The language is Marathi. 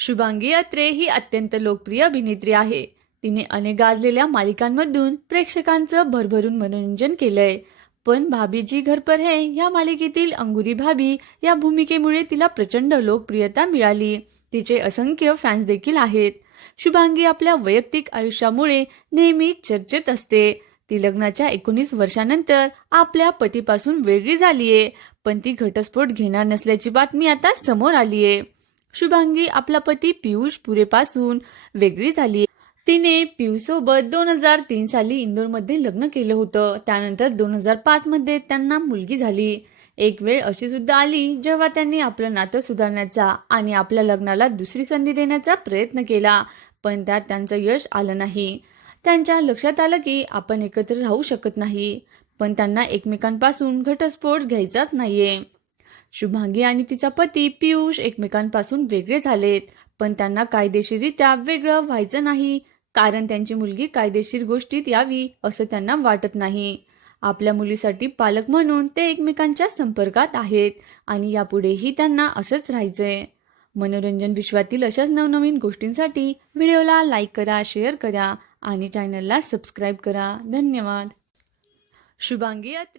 शुभांगी अत्रे ही अत्यंत लोकप्रिय अभिनेत्री आहे. तिने अनेक गाजलेल्या मालिकांमधून प्रेक्षकांचं भरभरून मनोरंजन केलंय. पण भाभीजी घर पर है या मालिकेतील अंगुरी भाभी या भूमिकेमुळे तिला प्रचंड लोकप्रियता मिळाली. तिचे असंख्य फॅन्स देखील आहेत. शुभांगी आपल्या वैयक्तिक आयुष्यामुळे नेहमी चर्चेत असते. ती लग्नाच्या एकोणीस वर्षानंतर आपल्या पतीपासून वेगळी झालीये पण ती घटस्फोट घेणार नसल्याची बातमी आता समोर आलीये. शुभांगी आपला पती पियुष पुरेपासून वेगळी झाली. तिने पियूसोबत दोन हजार तीन साली इंदोरमध्ये लग्न केलं होतं. त्यानंतर दोन हजार पाचमध्ये त्यांना मुलगी झाली. एक वेळ अशी सुद्धा आली जेव्हा त्यांनी आपलं नातं सुधारण्याचा आणि आपल्या लग्नाला दुसरी संधी देण्याचा प्रयत्न केला पण त्यात त्यांचं यश आलं नाही. त्यांच्या लक्षात आलं की आपण एकत्र राहू शकत नाही पण त्यांना एकमेकांपासून घटस्फोट घ्यायचाच नाहीये. शुभांगी आणि तिचा पती पियुष एकमेकांपासून वेगळे झालेत. पण त्यांना कायदेशीररित्या वेगळं व्हायचं नाही. कारण त्यांची मुलगी कायदेशीर गोष्टीत यावी असं त्यांना वाटत नाही. आपल्या मुलीसाठी पालक म्हणून ते एकमेकांच्या संपर्कात आहेत आणि यापुढेही त्यांना असंच राहायचंय. मनोरंजन विश्वातील अशाच नवनवीन गोष्टींसाठी व्हिडिओला लाईक करा शेअर करा आणि चॅनलला सबस्क्राईब करा. धन्यवाद. शुभांगी यात्रे